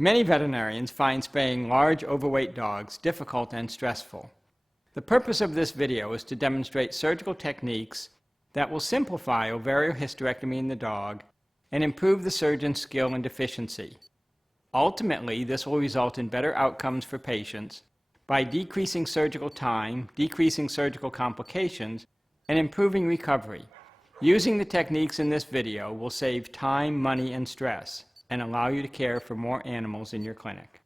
Many veterinarians find spaying large, overweight dogs difficult and stressful. The purpose of this video is to demonstrate surgical techniques that will simplify ovarian hysterectomy in the dog and improve the surgeon's skill and efficiency. Ultimately, this will result in better outcomes for patients by decreasing surgical time, decreasing surgical complications, and improving recovery. Using the techniques in this video will save time, money, and stress, and allow you to care for more animals in your clinic.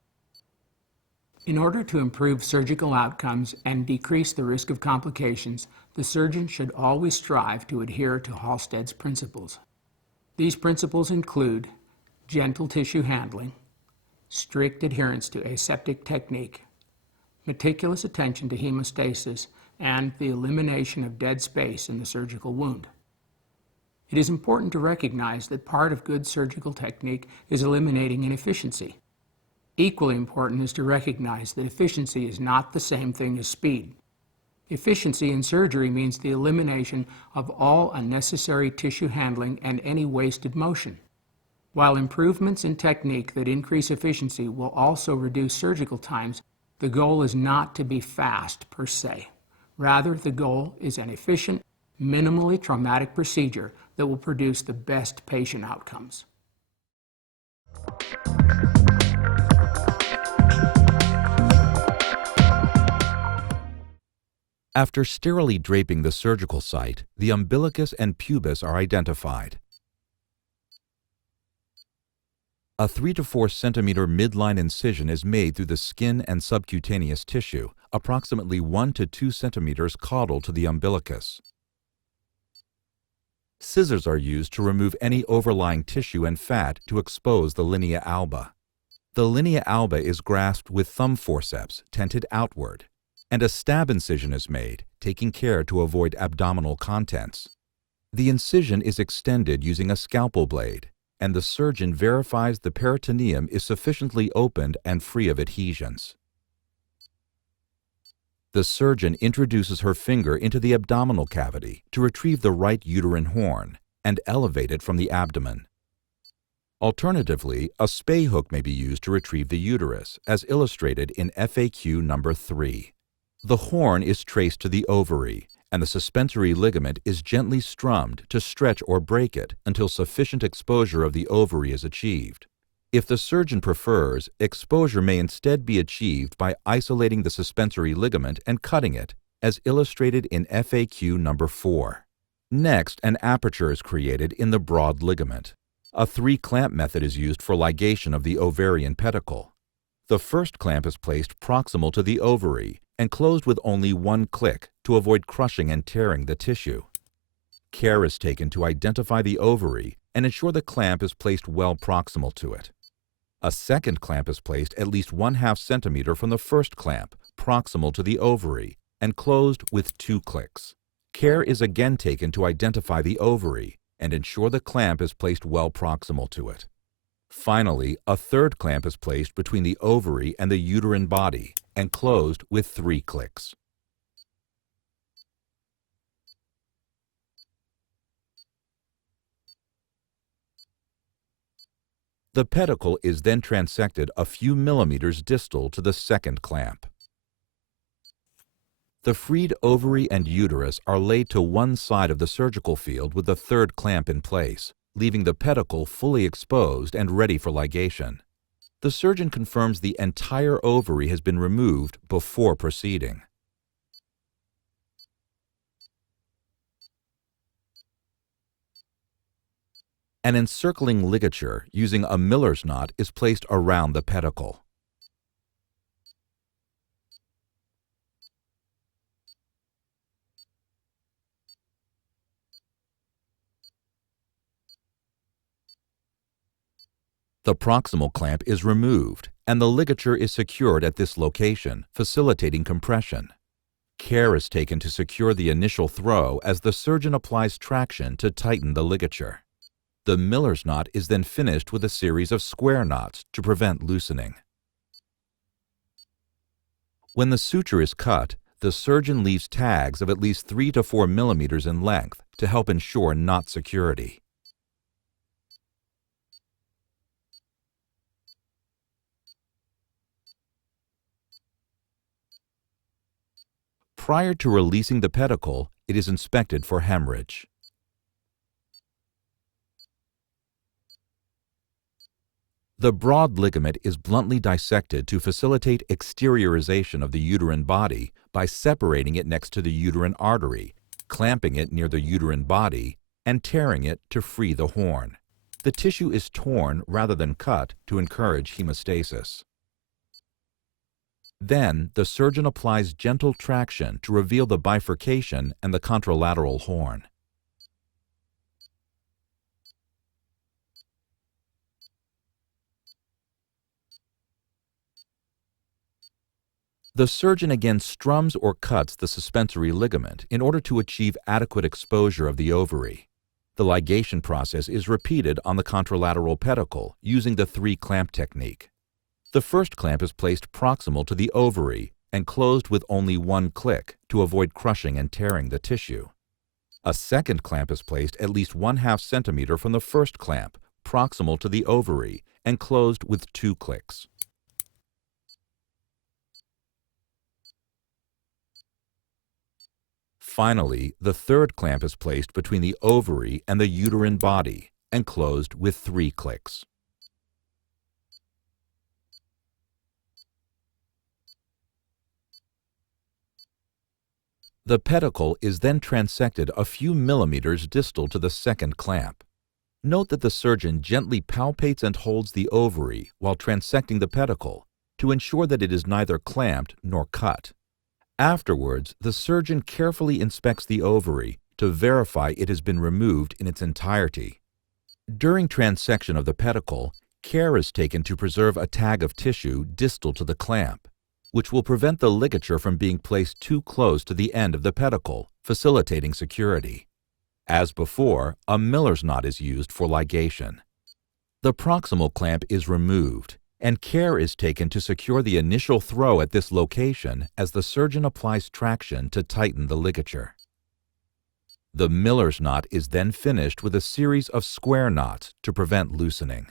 In order to improve surgical outcomes and decrease the risk of complications, the surgeon should always strive to adhere to Halsted's principles. These principles include gentle tissue handling, strict adherence to aseptic technique, meticulous attention to hemostasis, and the elimination of dead space in the surgical wound. It is important to recognize that part of good surgical technique is eliminating inefficiency. Equally important is to recognize that efficiency is not the same thing as speed. Efficiency in surgery means the elimination of all unnecessary tissue handling and any wasted motion. While improvements in technique that increase efficiency will also reduce surgical times, the goal is not to be fast per se. Rather, the goal is an efficient, minimally traumatic procedure that will produce the best patient outcomes. After sterilely draping the surgical site, the umbilicus and pubis are identified. A 3 to 4 centimeter midline incision is made through the skin and subcutaneous tissue, approximately 1 to 2 centimeters caudal to the umbilicus. Scissors are used to remove any overlying tissue and fat to expose the linea alba. The linea alba is grasped with thumb forceps, tented outward, and a stab incision is made, taking care to avoid abdominal contents. The incision is extended using a scalpel blade, and the surgeon verifies the peritoneum is sufficiently opened and free of adhesions. The surgeon introduces her finger into the abdominal cavity to retrieve the right uterine horn and elevate it from the abdomen. Alternatively, a spay hook may be used to retrieve the uterus, as illustrated in FAQ number 3. The horn is traced to the ovary, and the suspensory ligament is gently strummed to stretch or break it until sufficient exposure of the ovary is achieved. If the surgeon prefers, exposure may instead be achieved by isolating the suspensory ligament and cutting it, as illustrated in FAQ number 4. Next, an aperture is created in the broad ligament. A 3-clamp method is used for ligation of the ovarian pedicle. The first clamp is placed proximal to the ovary and closed with only 1 click to avoid crushing and tearing the tissue. Care is taken to identify the ovary and ensure the clamp is placed well proximal to it. A second clamp is placed at least 1/2 centimeter from the first clamp, proximal to the ovary, and closed with 2 clicks. Care is again taken to identify the ovary and ensure the clamp is placed well proximal to it. Finally, a third clamp is placed between the ovary and the uterine body and closed with 3 clicks. The pedicle is then transected a few millimeters distal to the second clamp. The freed ovary and uterus are laid to one side of the surgical field with the third clamp in place, leaving the pedicle fully exposed and ready for ligation. The surgeon confirms the entire ovary has been removed before proceeding. An encircling ligature using a Miller's knot is placed around the pedicle. The proximal clamp is removed, and the ligature is secured at this location, facilitating compression. Care is taken to secure the initial throw as the surgeon applies traction to tighten the ligature. The Miller's knot is then finished with a series of square knots to prevent loosening. When the suture is cut, the surgeon leaves tags of at least 3 to 4 millimeters in length to help ensure knot security. Prior to releasing the pedicle, it is inspected for hemorrhage. The broad ligament is bluntly dissected to facilitate exteriorization of the uterine body by separating it next to the uterine artery, clamping it near the uterine body, and tearing it to free the horn. The tissue is torn rather than cut to encourage hemostasis. Then, the surgeon applies gentle traction to reveal the bifurcation and the contralateral horn. The surgeon again strums or cuts the suspensory ligament in order to achieve adequate exposure of the ovary. The ligation process is repeated on the contralateral pedicle using the 3-clamp technique. The first clamp is placed proximal to the ovary and closed with only 1 click to avoid crushing and tearing the tissue. A second clamp is placed at least 1/2 centimeter from the first clamp, proximal to the ovary, and closed with 2 clicks. Finally, the third clamp is placed between the ovary and the uterine body and closed with 3 clicks. The pedicle is then transected a few millimeters distal to the second clamp. Note that the surgeon gently palpates and holds the ovary while transecting the pedicle to ensure that it is neither clamped nor cut. Afterwards, the surgeon carefully inspects the ovary to verify it has been removed in its entirety. During transection of the pedicle, care is taken to preserve a tag of tissue distal to the clamp, which will prevent the ligature from being placed too close to the end of the pedicle, facilitating security. As before, a Miller's knot is used for ligation. The proximal clamp is removed, and care is taken to secure the initial throw at this location as the surgeon applies traction to tighten the ligature. The Miller's knot is then finished with a series of square knots to prevent loosening.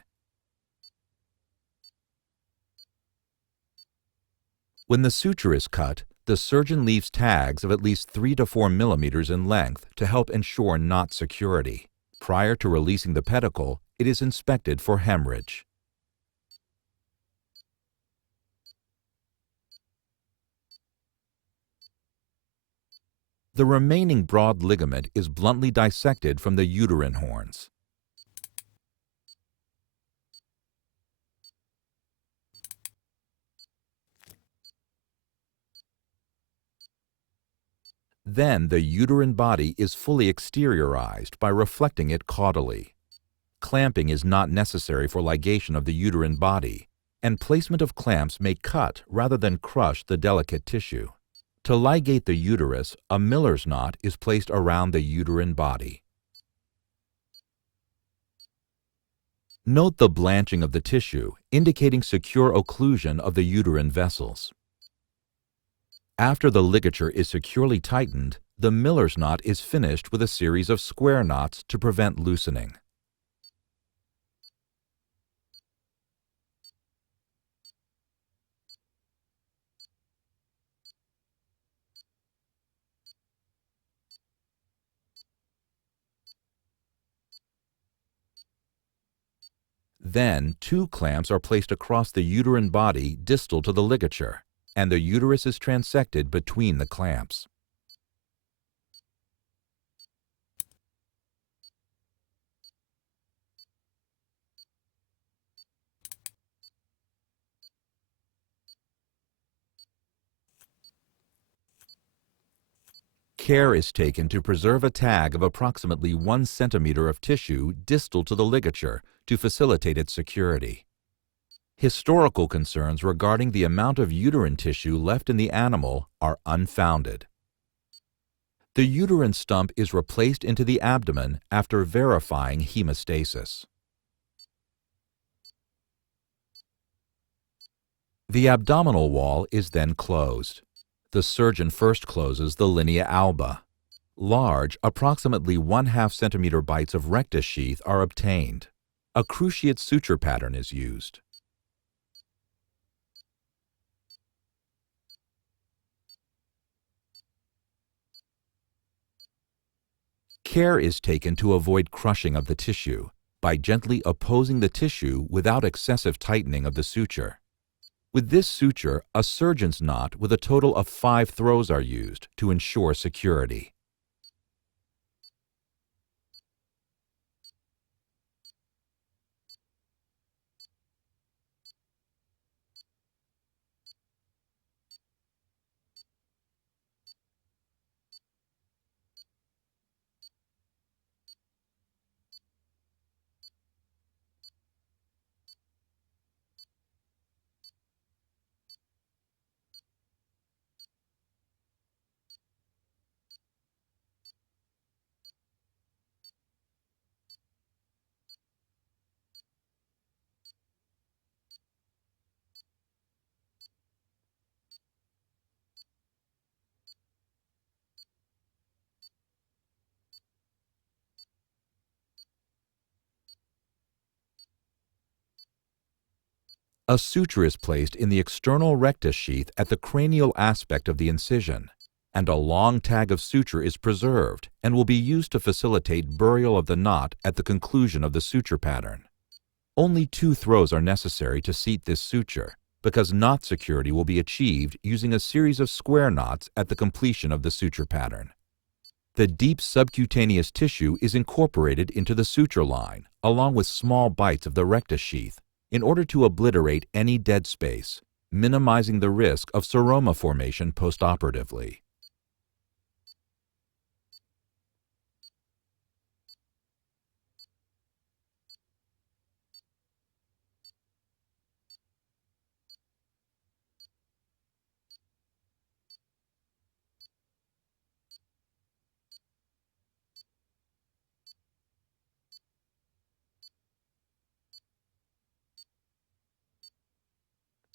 When the suture is cut, the surgeon leaves tags of at least 3 to 4 millimeters in length to help ensure knot security. Prior to releasing the pedicle, it is inspected for hemorrhage. The remaining broad ligament is bluntly dissected from the uterine horns. Then the uterine body is fully exteriorized by reflecting it caudally. Clamping is not necessary for ligation of the uterine body, and placement of clamps may cut rather than crush the delicate tissue. To ligate the uterus, a Miller's knot is placed around the uterine body. Note the blanching of the tissue, indicating secure occlusion of the uterine vessels. After the ligature is securely tightened, the Miller's knot is finished with a series of square knots to prevent loosening. Then, 2 clamps are placed across the uterine body distal to the ligature, and the uterus is transected between the clamps. Care is taken to preserve a tag of approximately 1 centimeter of tissue distal to the ligature to facilitate its security. Historical concerns regarding the amount of uterine tissue left in the animal are unfounded. The uterine stump is replaced into the abdomen after verifying hemostasis. The abdominal wall is then closed. The surgeon first closes the linea alba. Large, approximately 1/2 centimeter bites of rectus sheath are obtained. A cruciate suture pattern is used. Care is taken to avoid crushing of the tissue by gently opposing the tissue without excessive tightening of the suture. With this suture, a surgeon's knot with a total of 5 throws are used to ensure security. A suture is placed in the external rectus sheath at the cranial aspect of the incision, and a long tag of suture is preserved and will be used to facilitate burial of the knot at the conclusion of the suture pattern. Only 2 throws are necessary to seat this suture, because knot security will be achieved using a series of square knots at the completion of the suture pattern. The deep subcutaneous tissue is incorporated into the suture line, along with small bites of the rectus sheath, in order to obliterate any dead space, minimizing the risk of seroma formation postoperatively.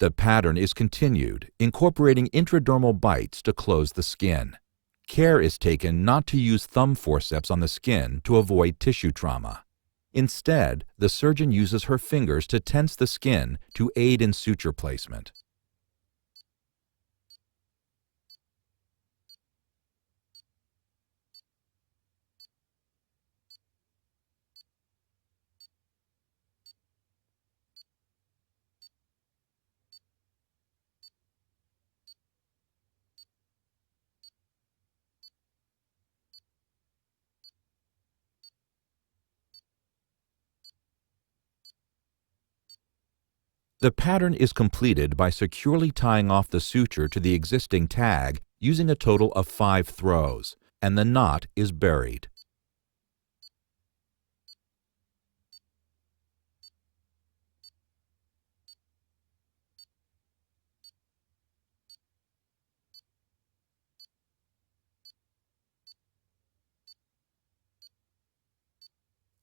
The pattern is continued, incorporating intradermal bites to close the skin. Care is taken not to use thumb forceps on the skin to avoid tissue trauma. Instead, the surgeon uses her fingers to tense the skin to aid in suture placement. The pattern is completed by securely tying off the suture to the existing tag using a total of 5 throws, and the knot is buried.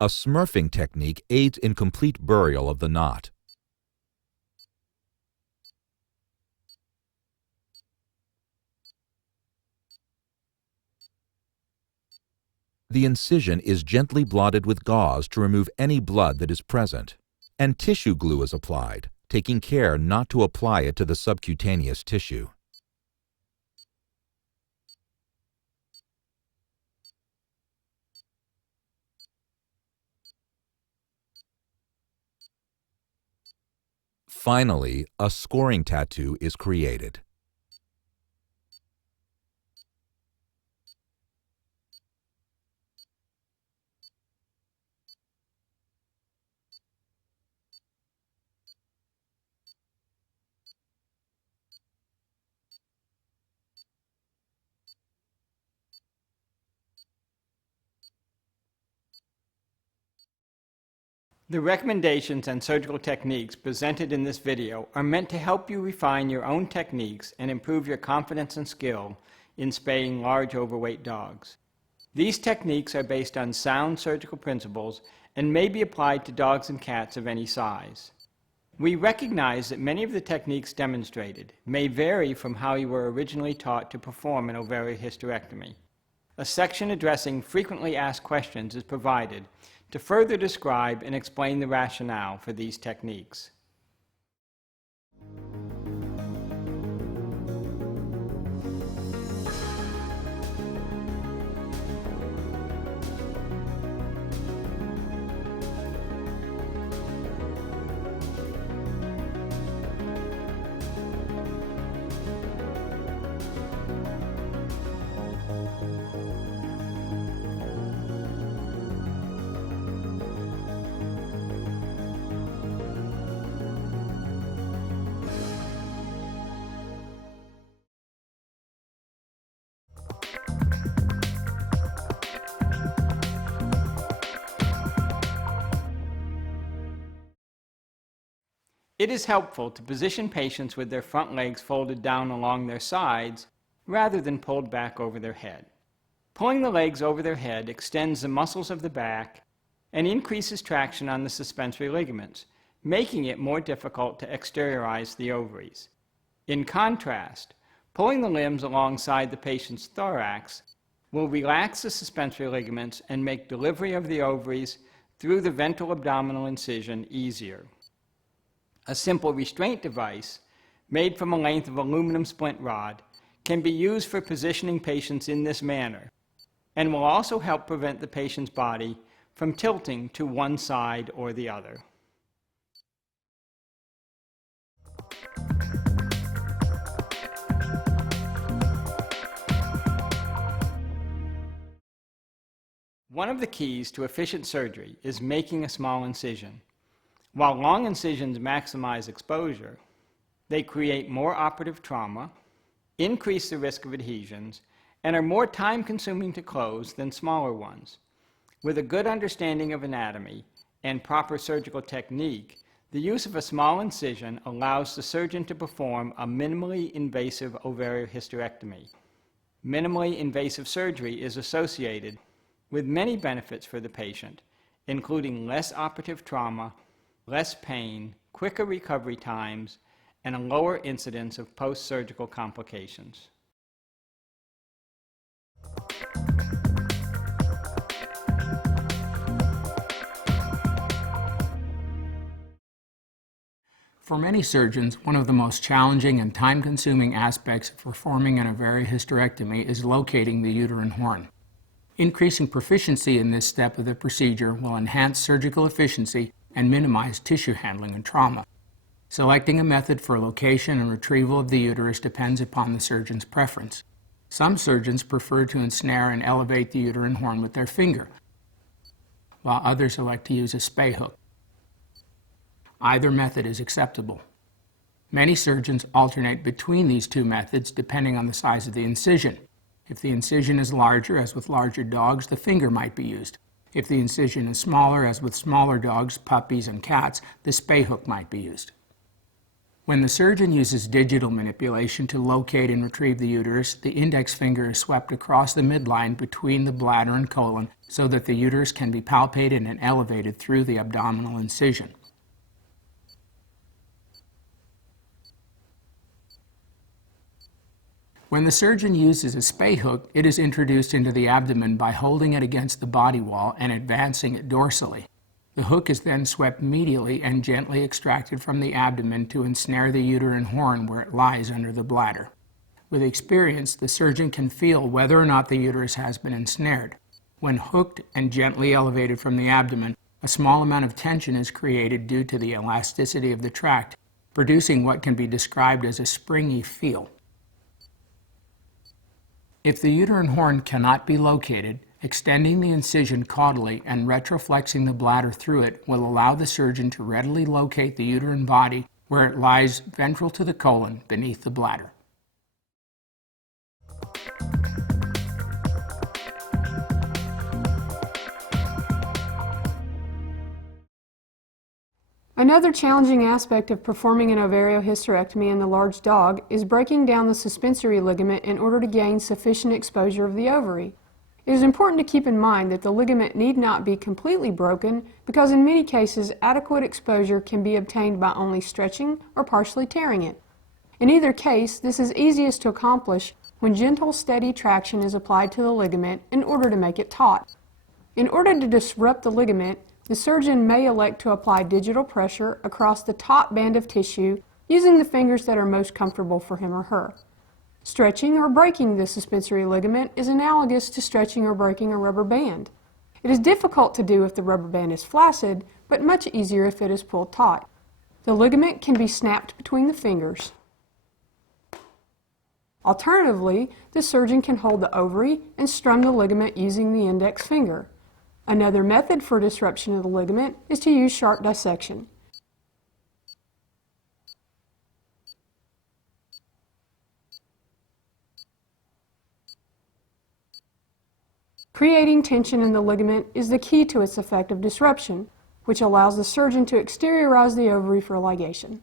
A smurfing technique aids in complete burial of the knot. The incision is gently blotted with gauze to remove any blood that is present, and tissue glue is applied, taking care not to apply it to the subcutaneous tissue. Finally, a scoring tattoo is created. The recommendations and surgical techniques presented in this video are meant to help you refine your own techniques and improve your confidence and skill in spaying large overweight dogs. These techniques are based on sound surgical principles and may be applied to dogs and cats of any size. We recognize that many of the techniques demonstrated may vary from how you were originally taught to perform an ovarian hysterectomy. A section addressing frequently asked questions is provided to further describe and explain the rationale for these techniques. It is helpful to position patients with their front legs folded down along their sides rather than pulled back over their head. Pulling the legs over their head extends the muscles of the back and increases traction on the suspensory ligaments, making it more difficult to exteriorize the ovaries. In contrast, pulling the limbs alongside the patient's thorax will relax the suspensory ligaments and make delivery of the ovaries through the ventral abdominal incision easier. A simple restraint device, made from a length of aluminum splint rod, can be used for positioning patients in this manner, and will also help prevent the patient's body from tilting to one side or the other. One of the keys to efficient surgery is making a small incision. While long incisions maximize exposure, they create more operative trauma, increase the risk of adhesions, and are more time-consuming to close than smaller ones. With a good understanding of anatomy and proper surgical technique, the use of a small incision allows the surgeon to perform a minimally invasive ovariohysterectomy. Minimally invasive surgery is associated with many benefits for the patient, including less operative trauma, less pain, quicker recovery times, and a lower incidence of post-surgical complications. For many surgeons, one of the most challenging and time-consuming aspects of performing an ovariohysterectomy is locating the uterine horn. Increasing proficiency in this step of the procedure will enhance surgical efficiency and minimize tissue handling and trauma. Selecting a method for location and retrieval of the uterus depends upon the surgeon's preference. Some surgeons prefer to ensnare and elevate the uterine horn with their finger, while others elect to use a spay hook. Either method is acceptable. Many surgeons alternate between these two methods depending on the size of the incision. If the incision is larger, as with larger dogs, the finger might be used. If the incision is smaller, as with smaller dogs, puppies, and cats, the spay hook might be used. When the surgeon uses digital manipulation to locate and retrieve the uterus, the index finger is swept across the midline between the bladder and colon so that the uterus can be palpated and elevated through the abdominal incision. When the surgeon uses a spay hook, it is introduced into the abdomen by holding it against the body wall and advancing it dorsally. The hook is then swept medially and gently extracted from the abdomen to ensnare the uterine horn where it lies under the bladder. With experience, the surgeon can feel whether or not the uterus has been ensnared. When hooked and gently elevated from the abdomen, a small amount of tension is created due to the elasticity of the tract, producing what can be described as a springy feel. If the uterine horn cannot be located, extending the incision caudally and retroflexing the bladder through it will allow the surgeon to readily locate the uterine body where it lies ventral to the colon beneath the bladder. Another challenging aspect of performing an ovariohysterectomy in the large dog is breaking down the suspensory ligament in order to gain sufficient exposure of the ovary. It is important to keep in mind that the ligament need not be completely broken because in many cases adequate exposure can be obtained by only stretching or partially tearing it. In either case, this is easiest to accomplish when gentle, steady traction is applied to the ligament in order to make it taut. In order to disrupt the ligament, the surgeon may elect to apply digital pressure across the top band of tissue using the fingers that are most comfortable for him or her. Stretching or breaking the suspensory ligament is analogous to stretching or breaking a rubber band. It is difficult to do if the rubber band is flaccid, but much easier if it is pulled taut. The ligament can be snapped between the fingers. Alternatively, the surgeon can hold the ovary and strum the ligament using the index finger. Another method for disruption of the ligament is to use sharp dissection. Creating tension in the ligament is the key to its effective disruption. which allows the surgeon to exteriorize the ovary for ligation.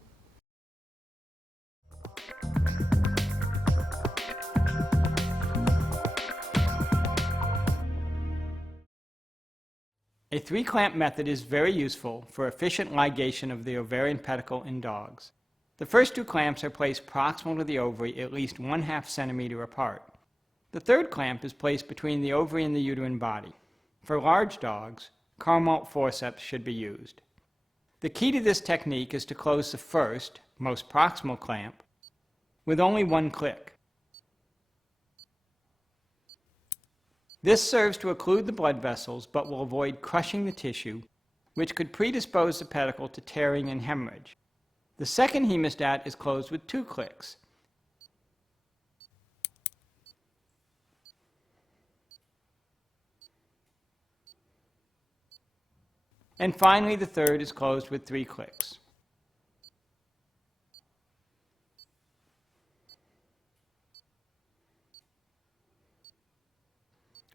A 3-clamp method is very useful for efficient ligation of the ovarian pedicle in dogs. The first 2 clamps are placed proximal to the ovary at least 1/2 centimeter apart. The third clamp is placed between the ovary and the uterine body. For large dogs, Carmalt forceps should be used. The key to this technique is to close the first, most proximal clamp with only 1 click. This serves to occlude the blood vessels but will avoid crushing the tissue, which could predispose the pedicle to tearing and hemorrhage. The second hemostat is closed with 2 clicks. And finally, the third is closed with 3 clicks.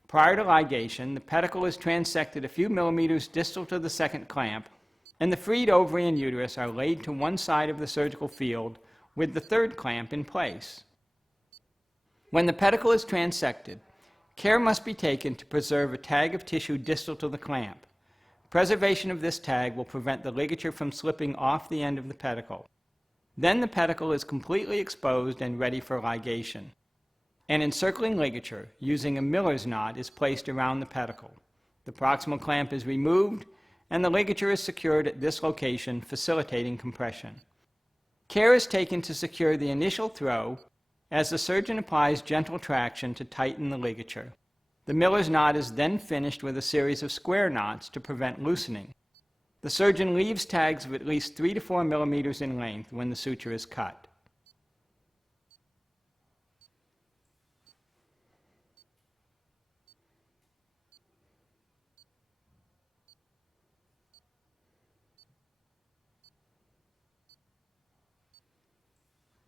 Prior to ligation, the pedicle is transected a few millimeters distal to the second clamp, and the freed ovary and uterus are laid to one side of the surgical field with the third clamp in place. When the pedicle is transected, care must be taken to preserve a tag of tissue distal to the clamp. Preservation of this tag will prevent the ligature from slipping off the end of the pedicle. Then the pedicle is completely exposed and ready for ligation. An encircling ligature using a Miller's knot is placed around the pedicle. The proximal clamp is removed and the ligature is secured at this location, facilitating compression. Care is taken to secure the initial throw as the surgeon applies gentle traction to tighten the ligature. The Miller's knot is then finished with a series of square knots to prevent loosening. The surgeon leaves tags of at least 3 to 4 millimeters in length when the suture is cut.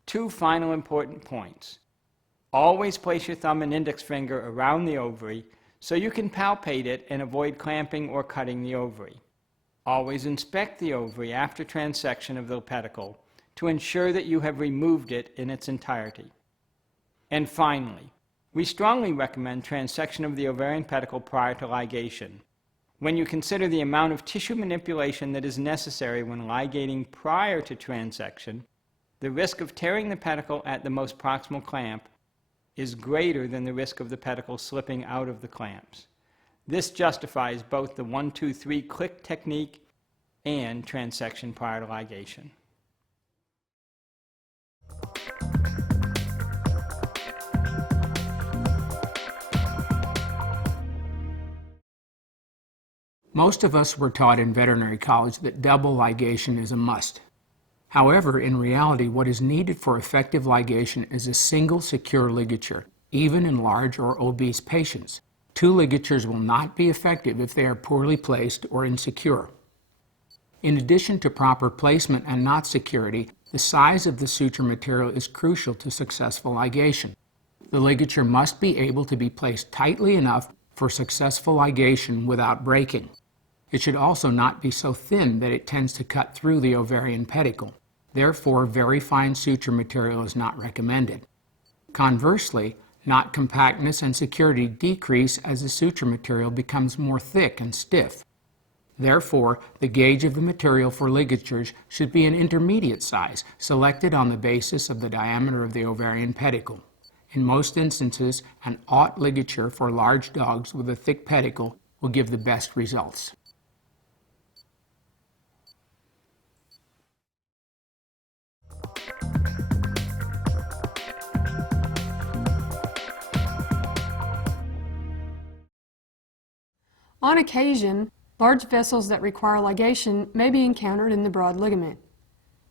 Two final important points. Always place your thumb and index finger around the ovary so you can palpate it and avoid clamping or cutting the ovary. Always inspect the ovary after transection of the pedicle to ensure that you have removed it in its entirety. And finally, we strongly recommend transection of the ovarian pedicle prior to ligation. When you consider the amount of tissue manipulation that is necessary when ligating prior to transection, the risk of tearing the pedicle at the most proximal clamp is greater than the risk of the pedicle slipping out of the clamps. This justifies both the 1-2-3 click technique and transection prior to ligation. Most of us were taught in veterinary college that double ligation is a must. However, in reality, what is needed for effective ligation is a single secure ligature, even in large or obese patients. 2 ligatures will not be effective if they are poorly placed or insecure. In addition to proper placement and knot security, the size of the suture material is crucial to successful ligation. The ligature must be able to be placed tightly enough for successful ligation without breaking. It should also not be so thin that it tends to cut through the ovarian pedicle. Therefore, very fine suture material is not recommended. Conversely, knot compactness and security decrease as the suture material becomes more thick and stiff. Therefore, the gauge of the material for ligatures should be an intermediate size, selected on the basis of the diameter of the ovarian pedicle. In most instances, an aught ligature for large dogs with a thick pedicle will give the best results. On occasion, large vessels that require ligation may be encountered in the broad ligament.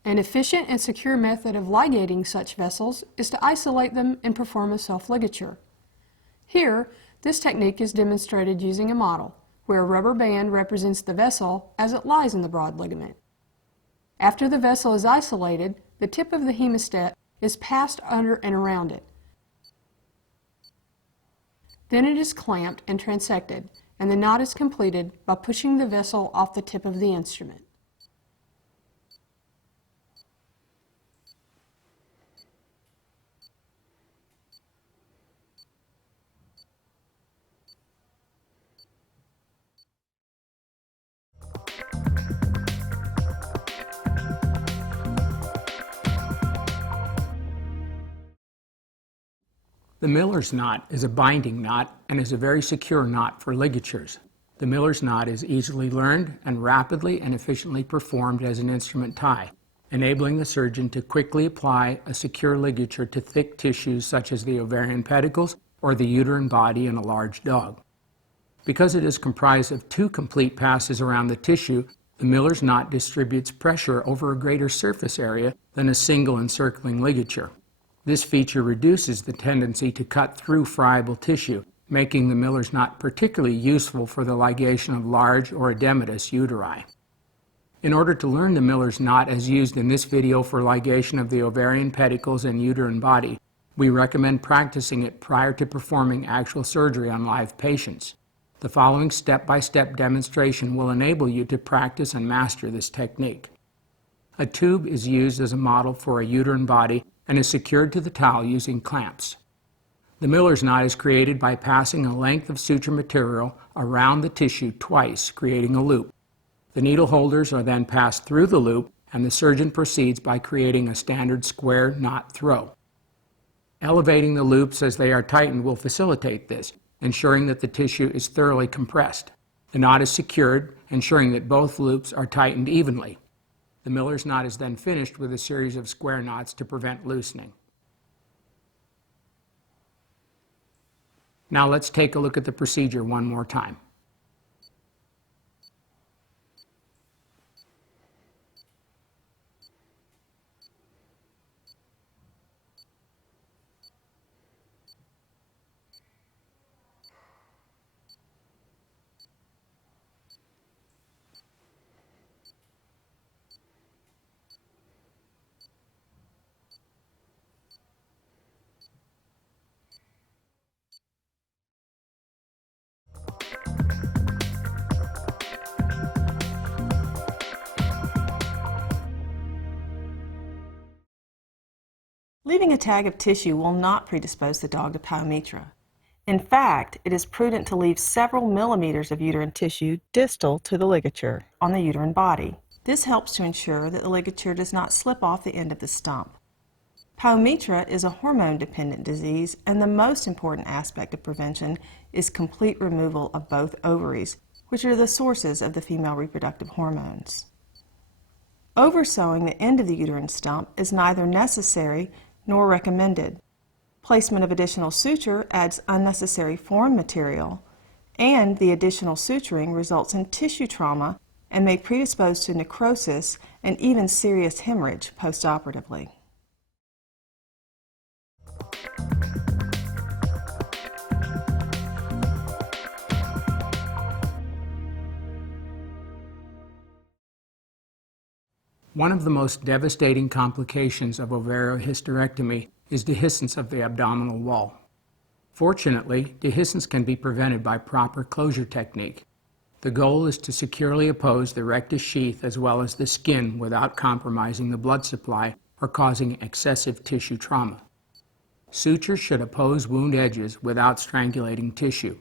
An efficient and secure method of ligating such vessels is to isolate them and perform a self-ligature. Here, this technique is demonstrated using a model, where a rubber band represents the vessel as it lies in the broad ligament. After the vessel is isolated, the tip of the hemostat is passed under and around it. Then it is clamped and transected, and the knot is completed by pushing the vessel off the tip of the instrument. The Miller's knot is a binding knot and is a very secure knot for ligatures. The Miller's knot is easily learned and rapidly and efficiently performed as an instrument tie, enabling the surgeon to quickly apply a secure ligature to thick tissues such as the ovarian pedicles or the uterine body in a large dog. Because it is comprised of 2 complete passes around the tissue, the Miller's knot distributes pressure over a greater surface area than a single encircling ligature. This feature reduces the tendency to cut through friable tissue, making the Miller's knot particularly useful for the ligation of large or edematous uteri. In order to learn the Miller's knot as used in this video for ligation of the ovarian pedicles and uterine body, we recommend practicing it prior to performing actual surgery on live patients. The following step-by-step demonstration will enable you to practice and master this technique. A tube is used as a model for a uterine body and is secured to the towel using clamps. The Miller's knot is created by passing a length of suture material around the tissue twice, creating a loop. The needle holders are then passed through the loop, and the surgeon proceeds by creating a standard square knot throw. Elevating the loops as they are tightened will facilitate this, ensuring that the tissue is thoroughly compressed. The knot is secured, ensuring that both loops are tightened evenly. The Miller's knot is then finished with a series of square knots to prevent loosening. Now let's take a look at the procedure one more time. Leaving a tag of tissue will not predispose the dog to pyometra. In fact, it is prudent to leave several millimeters of uterine tissue distal to the ligature on the uterine body. This helps to ensure that the ligature does not slip off the end of the stump. Pyometra is a hormone-dependent disease, and the most important aspect of prevention is complete removal of both ovaries, which are the sources of the female reproductive hormones. Oversewing the end of the uterine stump is neither necessary nor recommended. Placement of additional suture adds unnecessary foreign material, and the additional suturing results in tissue trauma and may predispose to necrosis and even serious hemorrhage postoperatively. One of the most devastating complications of ovariohysterectomy is dehiscence of the abdominal wall. Fortunately, dehiscence can be prevented by proper closure technique. The goal is to securely oppose the rectus sheath as well as the skin without compromising the blood supply or causing excessive tissue trauma. Sutures should oppose wound edges without strangulating tissue.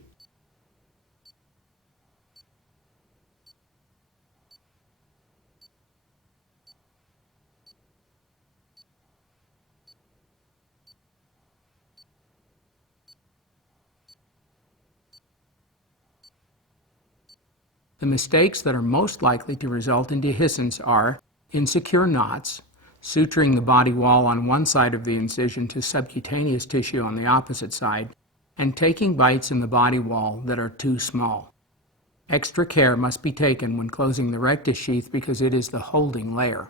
The mistakes that are most likely to result in dehiscence are insecure knots, suturing the body wall on one side of the incision to subcutaneous tissue on the opposite side, and taking bites in the body wall that are too small. Extra care must be taken when closing the rectus sheath because it is the holding layer.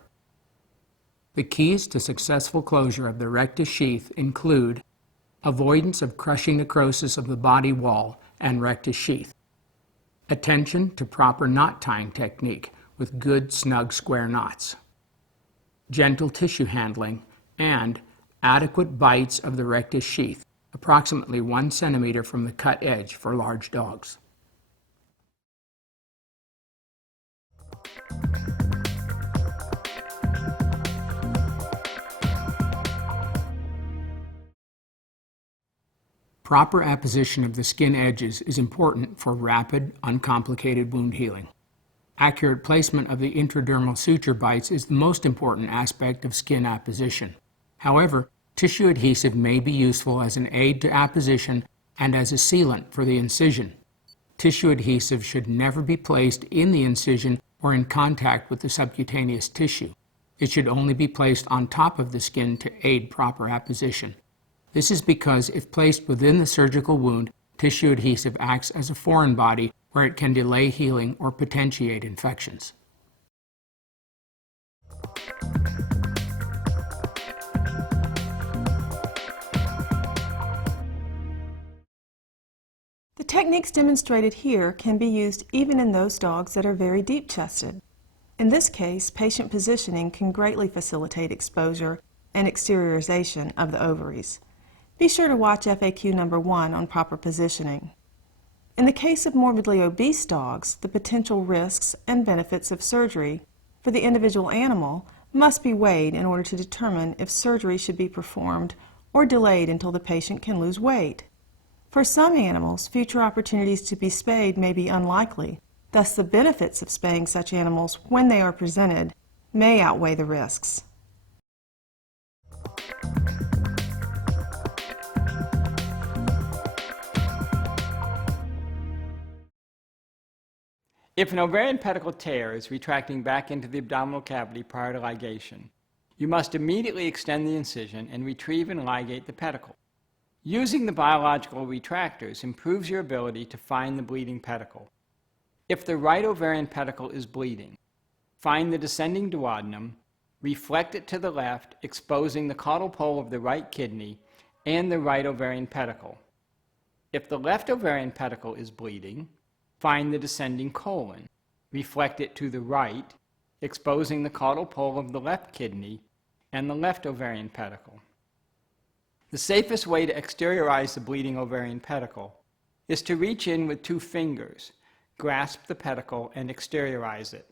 The keys to successful closure of the rectus sheath include avoidance of crushing necrosis of the body wall and rectus sheath, attention to proper knot tying technique with good snug square knots, gentle tissue handling, and adequate bites of the rectus sheath, approximately 1 centimeter from the cut edge for large dogs. Proper apposition of the skin edges is important for rapid, uncomplicated wound healing. Accurate placement of the intradermal suture bites is the most important aspect of skin apposition. However, tissue adhesive may be useful as an aid to apposition and as a sealant for the incision. Tissue adhesive should never be placed in the incision or in contact with the subcutaneous tissue. It should only be placed on top of the skin to aid proper apposition. This is because if placed within the surgical wound, tissue adhesive acts as a foreign body where it can delay healing or potentiate infections. The techniques demonstrated here can be used even in those dogs that are very deep-chested. In this case, patient positioning can greatly facilitate exposure and exteriorization of the ovaries. Be sure to watch FAQ number 1 on proper positioning. In the case of morbidly obese dogs, the potential risks and benefits of surgery for the individual animal must be weighed in order to determine if surgery should be performed or delayed until the patient can lose weight. For some animals, future opportunities to be spayed may be unlikely. Thus, the benefits of spaying such animals when they are presented may outweigh the risks. If an ovarian pedicle tear is retracting back into the abdominal cavity prior to ligation, you must immediately extend the incision and retrieve and ligate the pedicle. Using the biological retractors improves your ability to find the bleeding pedicle. If the right ovarian pedicle is bleeding, find the descending duodenum, reflect it to the left, exposing the caudal pole of the right kidney and the right ovarian pedicle. If the left ovarian pedicle is bleeding, find the descending colon, reflect it to the right, exposing the caudal pole of the left kidney and the left ovarian pedicle. The safest way to exteriorize the bleeding ovarian pedicle is to reach in with 2 fingers, grasp the pedicle, and exteriorize it.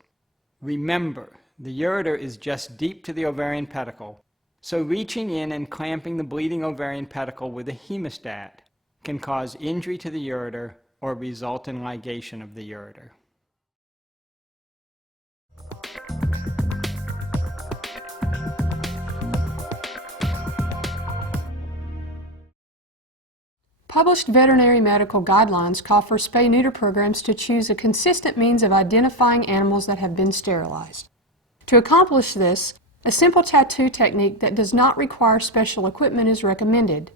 Remember, the ureter is just deep to the ovarian pedicle, so reaching in and clamping the bleeding ovarian pedicle with a hemostat can cause injury to the ureter or result in ligation of the ureter. Published veterinary medical guidelines call for spay-neuter programs to choose a consistent means of identifying animals that have been sterilized. To accomplish this, a simple tattoo technique that does not require special equipment is recommended.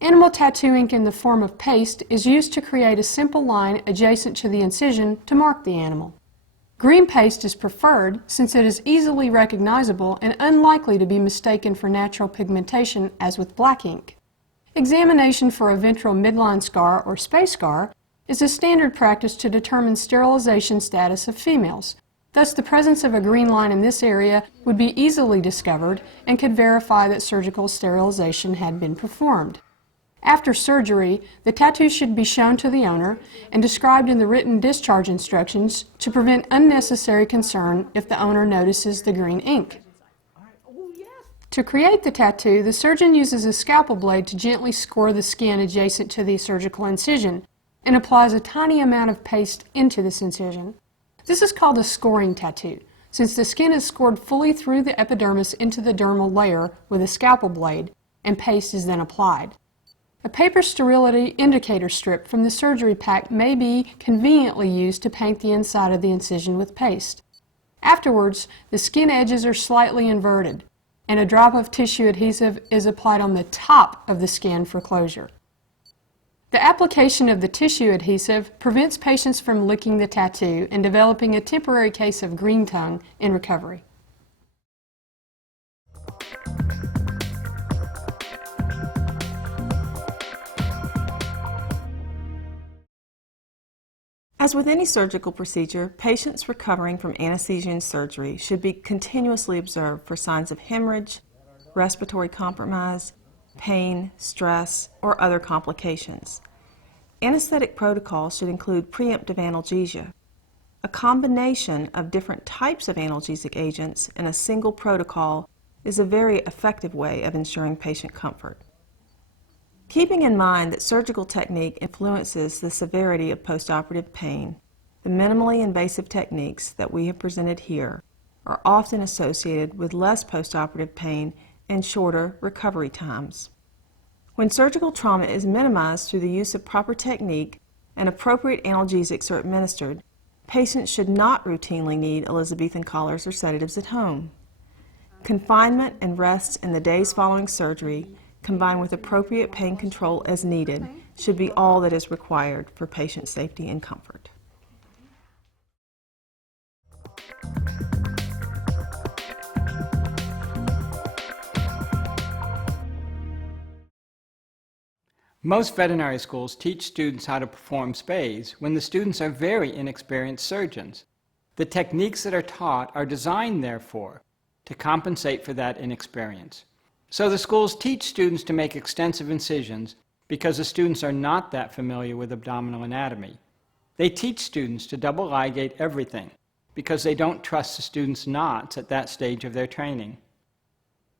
Animal tattoo ink in the form of paste is used to create a simple line adjacent to the incision to mark the animal. Green paste is preferred since it is easily recognizable and unlikely to be mistaken for natural pigmentation as with black ink. Examination for a ventral midline scar or spay scar is a standard practice to determine sterilization status of females. Thus, the presence of a green line in this area would be easily discovered and could verify that surgical sterilization had been performed. After surgery, the tattoo should be shown to the owner and described in the written discharge instructions to prevent unnecessary concern if the owner notices the green ink. To create the tattoo, the surgeon uses a scalpel blade to gently score the skin adjacent to the surgical incision and applies a tiny amount of paste into this incision. This is called a scoring tattoo, since the skin is scored fully through the epidermis into the dermal layer with a scalpel blade, and paste is then applied. A paper sterility indicator strip from the surgery pack may be conveniently used to paint the inside of the incision with paste. Afterwards, the skin edges are slightly inverted, and a drop of tissue adhesive is applied on the top of the skin for closure. The application of the tissue adhesive prevents patients from licking the tattoo and developing a temporary case of green tongue in recovery. As with any surgical procedure, patients recovering from anesthesia and surgery should be continuously observed for signs of hemorrhage, respiratory compromise, pain, stress, or other complications. Anesthetic protocols should include preemptive analgesia. A combination of different types of analgesic agents in a single protocol is a very effective way of ensuring patient comfort. Keeping in mind that surgical technique influences the severity of postoperative pain, the minimally invasive techniques that we have presented here are often associated with less postoperative pain and shorter recovery times. When surgical trauma is minimized through the use of proper technique and appropriate analgesics are administered, patients should not routinely need Elizabethan collars or sedatives at home. Confinement and rest in the days following surgery, combined with appropriate pain control as needed, should be all that is required for patient safety and comfort. Most veterinary schools teach students how to perform spays when the students are very inexperienced surgeons. The techniques that are taught are designed, therefore, to compensate for that inexperience. So the schools teach students to make extensive incisions because the students are not that familiar with abdominal anatomy. They teach students to double ligate everything because they don't trust the students' knots at that stage of their training.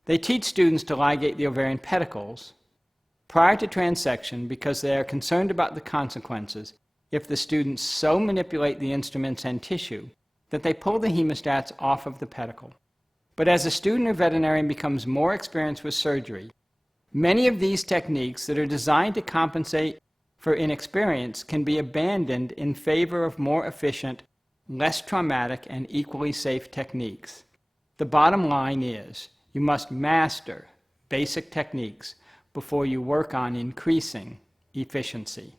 They teach students to ligate the ovarian pedicles prior to transection because they are concerned about the consequences if the students so manipulate the instruments and tissue that they pull the hemostats off of the pedicle. But as a student or veterinarian becomes more experienced with surgery, many of these techniques that are designed to compensate for inexperience can be abandoned in favor of more efficient, less traumatic, and equally safe techniques. The bottom line is, you must master basic techniques before you work on increasing efficiency.